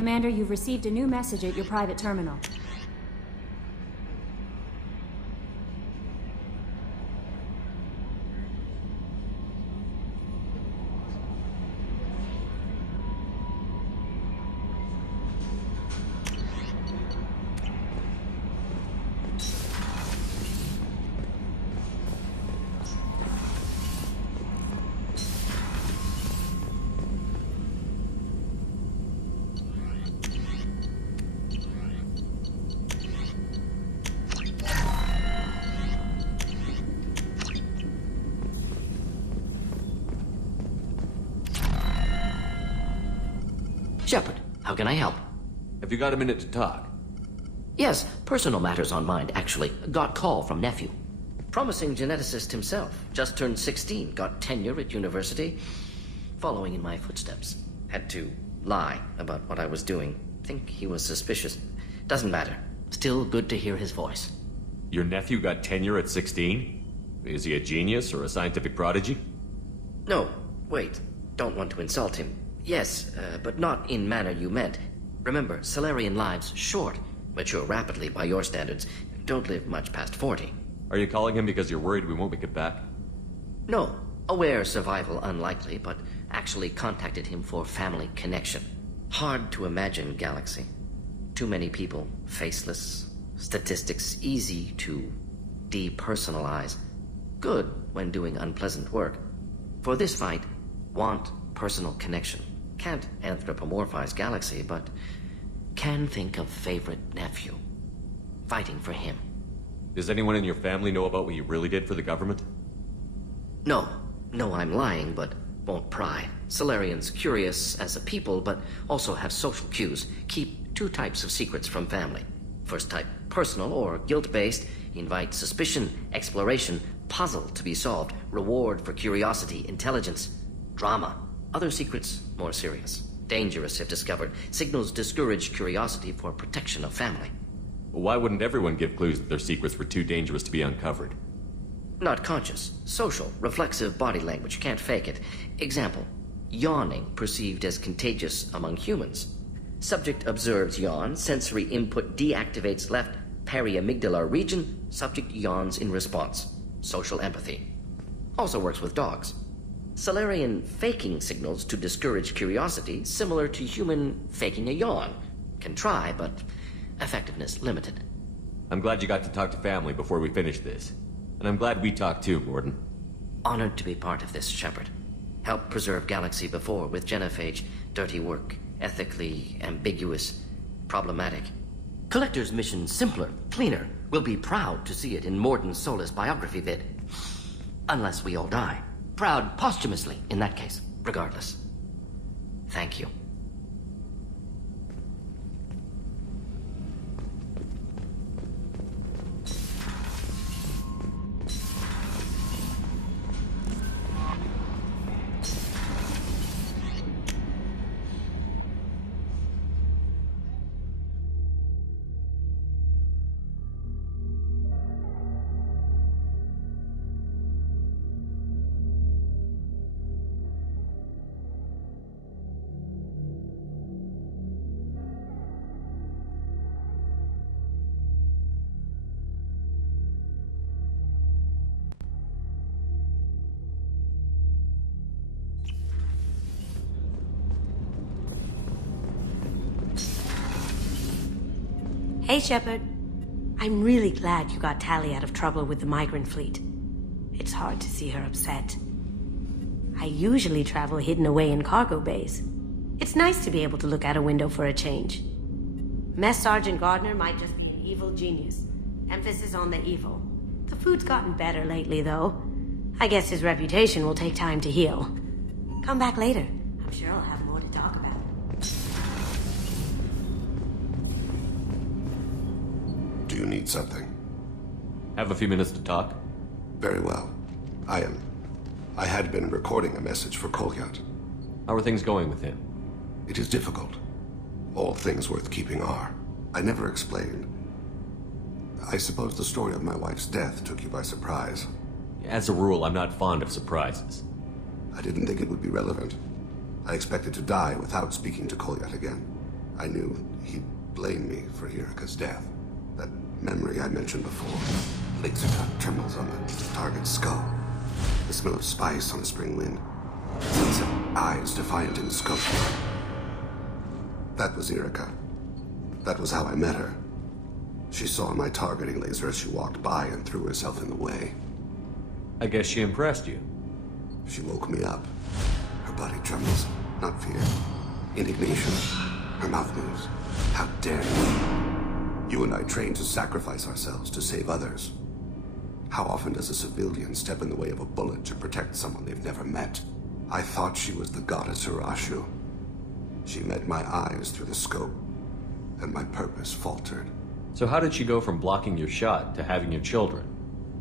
Commander, you've received a new message at your private terminal. Shepard, how can I help? Have you got a minute to talk? Yes, personal matters on mind, actually. Got call from nephew. Promising geneticist himself. Just turned 16, got tenure at university. Following in my footsteps. Had to lie about what I was doing. Think he was suspicious. Doesn't matter. Still good to hear his voice. Your nephew got tenure at 16? Is he a genius or a scientific prodigy? No, wait. Don't want to insult him. Yes, but not in manner you meant. Remember, Solarian lives short. Mature rapidly by your standards. Don't live much past 40. Are you calling him because you're worried we won't make it back? No. Aware survival unlikely, but actually contacted him for family connection. Hard to imagine galaxy. Too many people, faceless. Statistics easy to depersonalize. Good when doing unpleasant work. For this fight, want personal connection. Can't anthropomorphize galaxy, but can think of favorite nephew. Fighting for him. Does anyone in your family know about what you really did for the government? No. No, I'm lying, but won't pry. Solarians curious as a people, but also have social cues. Keep two types of secrets from family. First type, personal or guilt-based. Invite suspicion, exploration, puzzle to be solved. Reward for curiosity, intelligence. Drama. Other secrets, more serious. Dangerous if discovered. Signals discourage curiosity for protection of family. Why wouldn't everyone give clues that their secrets were too dangerous to be uncovered? Not conscious. Social, reflexive body language. Can't fake it. Example. Yawning perceived as contagious among humans. Subject observes yawn. Sensory input deactivates left periamygdalar region. Subject yawns in response. Social empathy. Also works with dogs. Solarian faking signals to discourage curiosity, similar to human faking a yawn. Can try, but effectiveness limited. I'm glad you got to talk to family before we finish this. And I'm glad we talked too, Gordon. Honored to be part of this, Shepard. Helped preserve Galaxy before with genophage. Dirty work. Ethically ambiguous. Problematic. Collector's mission simpler, cleaner. We'll be proud to see it in Morden Solis biography vid. Unless we all die. Proud posthumously, in that case. Regardless. Thank you. Hey, Shepard. I'm really glad you got Tali out of trouble with the migrant fleet. It's hard to see her upset. I usually travel hidden away in cargo bays. It's nice to be able to look out a window for a change. Mess Sergeant Gardner might just be an evil genius. Emphasis on the evil. The food's gotten better lately, though. I guess his reputation will take time to heal. Come back later. I'm sure I'll have more to talk about. Do you need something? Have a few minutes to talk? Very well. I had been recording a message for Kolyat. How are things going with him? It is difficult. All things worth keeping are. I never explained. I suppose the story of my wife's death took you by surprise. As a rule, I'm not fond of surprises. I didn't think it would be relevant. I expected to die without speaking to Kolyat again. I knew he'd blame me for Erika's death. That memory I mentioned before. Laser cut trembles on the target's skull. The smell of spice on a spring wind. Sunset eyes defiant in scope. That was Erika. That was how I met her. She saw my targeting laser as she walked by and threw herself in the way. I guess she impressed you. She woke me up. Her body trembles, not fear. Indignation. Her mouth moves. How dare you? You and I trained to sacrifice ourselves to save others. How often does a civilian step in the way of a bullet to protect someone they've never met? I thought she was the goddess Urashu. She met my eyes through the scope, and my purpose faltered. So how did she go from blocking your shot to having your children?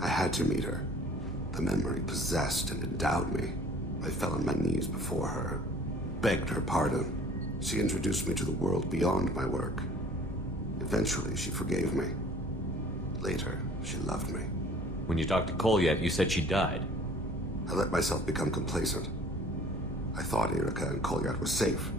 I had to meet her. The memory possessed and endowed me. I fell on my knees before her, begged her pardon. She introduced me to the world beyond my work. Eventually, she forgave me. Later, she loved me. When you talked to Kolyat, you said she died. I let myself become complacent. I thought Erika and Kolyat were safe.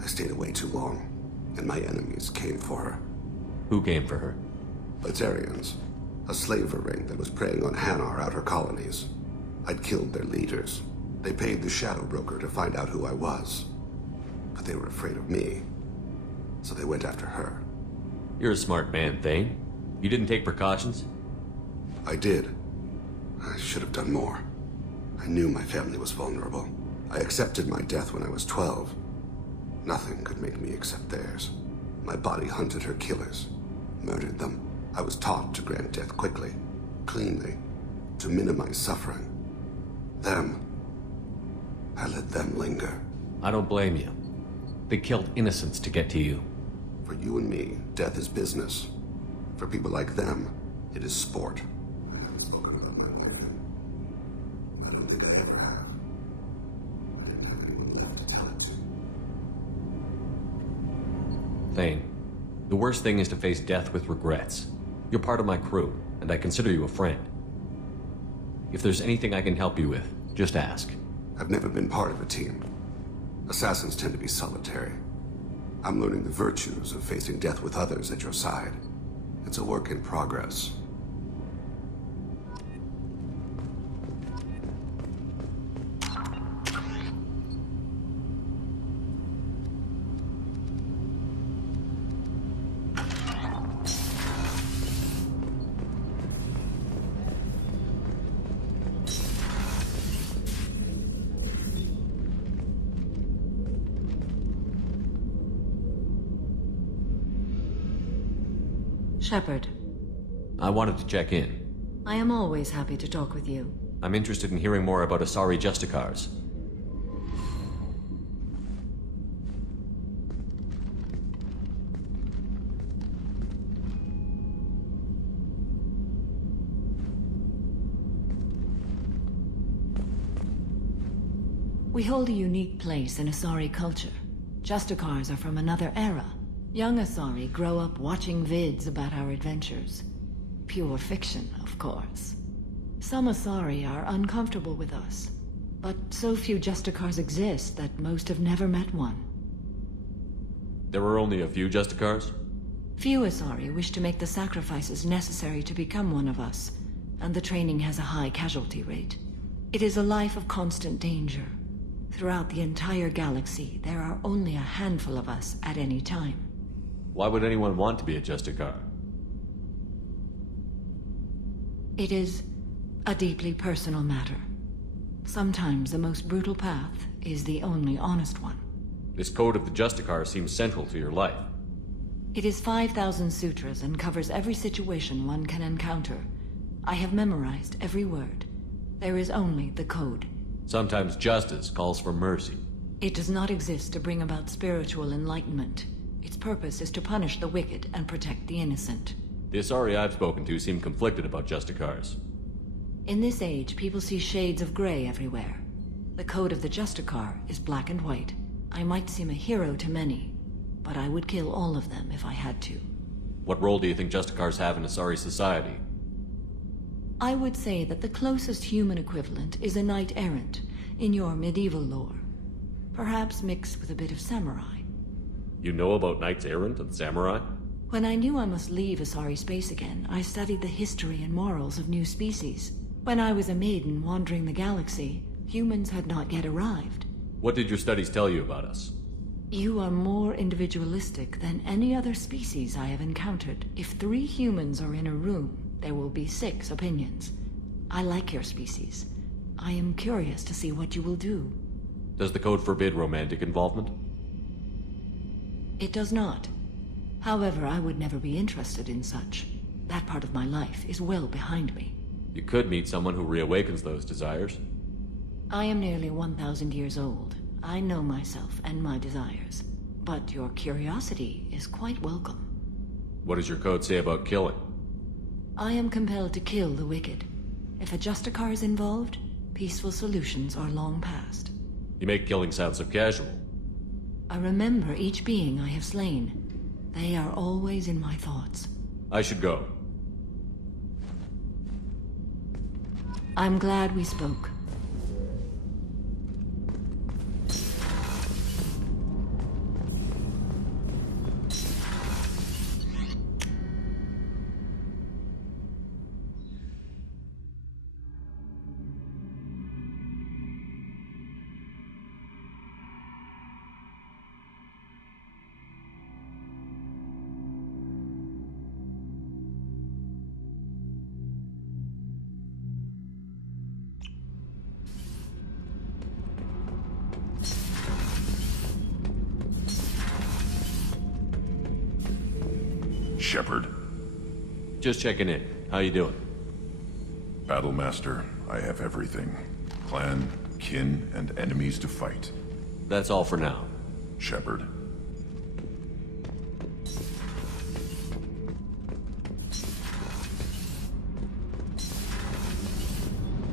I stayed away too long, and my enemies came for her. Who came for her? Batarians, a slaver ring that was preying on Hanar outer colonies. I'd killed their leaders. They paid the Shadow Broker to find out who I was. But they were afraid of me, so they went after her. You're a smart man, Thane. You didn't take precautions? I did. I should have done more. I knew my family was vulnerable. I accepted my death when I was 12. Nothing could make me accept theirs. My body hunted her killers, murdered them. I was taught to grant death quickly, cleanly, to minimize suffering. I let them linger. I don't blame you. They killed innocents to get to you. For you and me, death is business. For people like them, it is sport. I haven't spoken about my life. I don't think I ever have. I didn't have anyone left to tell it to. Thane, the worst thing is to face death with regrets. You're part of my crew, and I consider you a friend. If there's anything I can help you with, just ask. I've never been part of a team. Assassins tend to be solitary. I'm learning the virtues of facing death with others at your side. It's a work in progress. Shepard, I wanted to check in. I am always happy to talk with you. I'm interested in hearing more about Asari Justicars. We hold a unique place in Asari culture. Justicars are from another era. Young Asari grow up watching vids about our adventures. Pure fiction, of course. Some Asari are uncomfortable with us, but so few Justicars exist that most have never met one. There were only a few Justicars? Few Asari wish to make the sacrifices necessary to become one of us, and the training has a high casualty rate. It is a life of constant danger. Throughout the entire galaxy, there are only a handful of us at any time. Why would anyone want to be a Justicar? It is a deeply personal matter. Sometimes the most brutal path is the only honest one. This code of the Justicar seems central to your life. It is 5,000 sutras and covers every situation one can encounter. I have memorized every word. There is only the code. Sometimes justice calls for mercy. It does not exist to bring about spiritual enlightenment. Its purpose is to punish the wicked and protect the innocent. The Asari I've spoken to seem conflicted about Justicars. In this age, people see shades of gray everywhere. The code of the Justicar is black and white. I might seem a hero to many, but I would kill all of them if I had to. What role do you think Justicars have in Asari society? I would say that the closest human equivalent is a knight-errant, in your medieval lore. Perhaps mixed with a bit of samurai. You know about knights errant and samurai? When I knew I must leave Asari space again, I studied the history and morals of new species. When I was a maiden wandering the galaxy, humans had not yet arrived. What did your studies tell you about us? You are more individualistic than any other species I have encountered. If 3 humans are in a room, there will be 6 opinions. I like your species. I am curious to see what you will do. Does the code forbid romantic involvement? It does not. However, I would never be interested in such. That part of my life is well behind me. You could meet someone who reawakens those desires. I am nearly 1,000 years old. I know myself and my desires. But your curiosity is quite welcome. What does your code say about killing? I am compelled to kill the wicked. If a Justicar is involved, peaceful solutions are long past. You make killing sound so casual. I remember each being I have slain. They are always in my thoughts. I should go. I'm glad we spoke. Shepard. Just checking in. How you doing? Battlemaster, I have everything. Clan, kin, and enemies to fight. That's all for now. Shepard.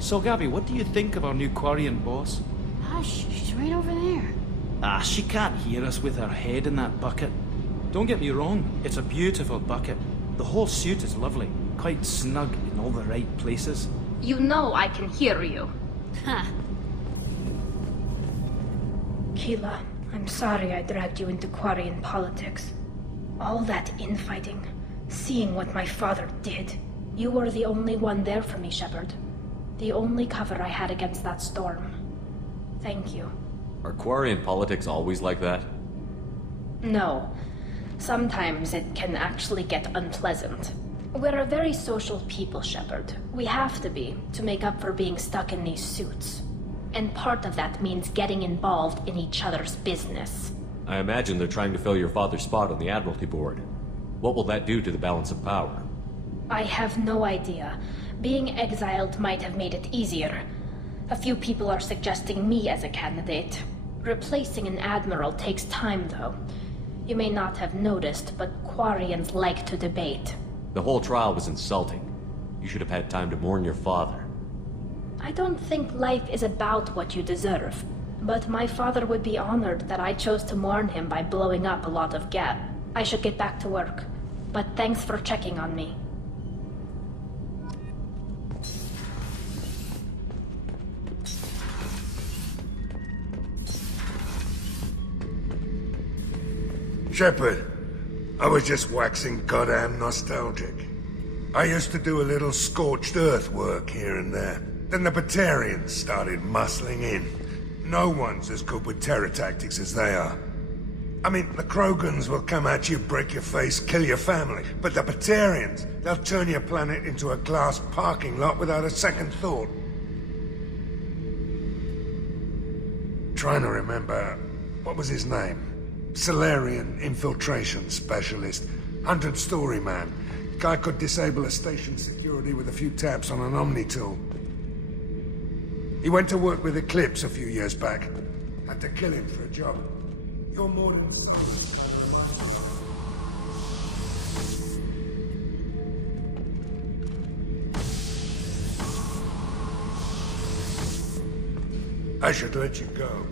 So, Gabby, what do you think of our new Quarian boss? Hush, she's right over there. Ah, she can't hear us with her head in that bucket. Don't get me wrong, it's a beautiful bucket. The whole suit is lovely, quite snug in all the right places. You know I can hear you. Huh. Keela, I'm sorry I dragged you into Quarian politics. All that infighting, seeing what my father did. You were the only one there for me, Shepard. The only cover I had against that storm. Thank you. Are Quarian politics always like that? No. Sometimes it can actually get unpleasant. We're a very social people, Shepard. We have to be, to make up for being stuck in these suits. And part of that means getting involved in each other's business. I imagine they're trying to fill your father's spot on the Admiralty Board. What will that do to the balance of power? I have no idea. Being exiled might have made it easier. A few people are suggesting me as a candidate. Replacing an admiral takes time, though. You may not have noticed, but Quarians like to debate. The whole trial was insulting. You should have had time to mourn your father. I don't think life is about what you deserve. But my father would be honored that I chose to mourn him by blowing up a lot of gas. I should get back to work. But thanks for checking on me. Shepard, I was just waxing goddamn nostalgic. I used to do a little scorched earth work here and there. Then the Batarians started muscling in. No one's as good with terror tactics as they are. I mean, the Krogans will come at you, break your face, kill your family. But the Batarians, they'll turn your planet into a glass parking lot without a second thought. Trying to remember, what was his name? Solarian infiltration specialist. 100-story man. Guy could disable a station security with a few taps on an Omni tool. He went to work with Eclipse a few years back. Had to kill him for a job. Your modern son. I should let you go.